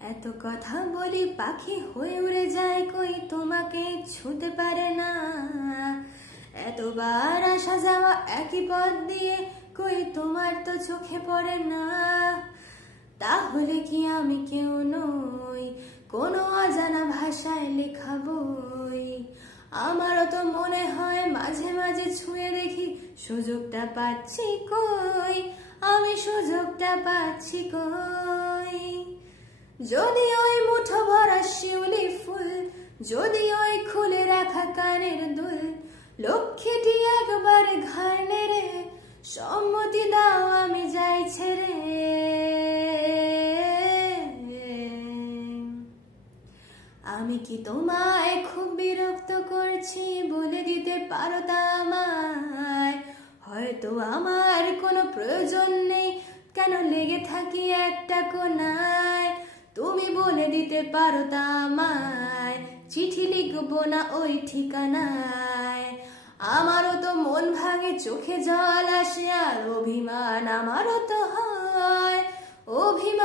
এত কথা বলি পাখি হয়ে উড়ে যায়, কই তোমাকে ছুঁতে পারে না। এতবার আসা যাওয়া একই পথ দিয়ে, কই তোমার তো চোখে পড়ে না। তাহলে কি আমি কেউ নই, কোনো অজানা ভাষায় লেখা বই? আমারও তো মনে হয় মাঝে মাঝে ছুঁয়ে দেখি, সুযোগটা পাচ্ছি কই, আমি সুযোগটা পাচ্ছি কই? যদি ওই মুঠো ভরা শিউলি ফুল, যদি ওই খুলে রাখা কানের দুল, লক্ষ্মীটি একবার ঘাড় নেড়ে সম্মতি দাও আমি যাই ছেড়ে। আমি কি তোমায় খুব বিরক্ত করছি, বলে দিতে পারো তা আমায়? হয়তো আমার কোনো প্রয়োজন নেই, কেন লেগে থাকি একটা কোনায়? তুমি বলে দিতে পারো তা আমায়, চিঠি লিখবো না ওই ঠিকানায়। আমারও তো মন ভাঙে, চোখে জল আসে, আর অভিমান আমারও তো হয়। অভিমান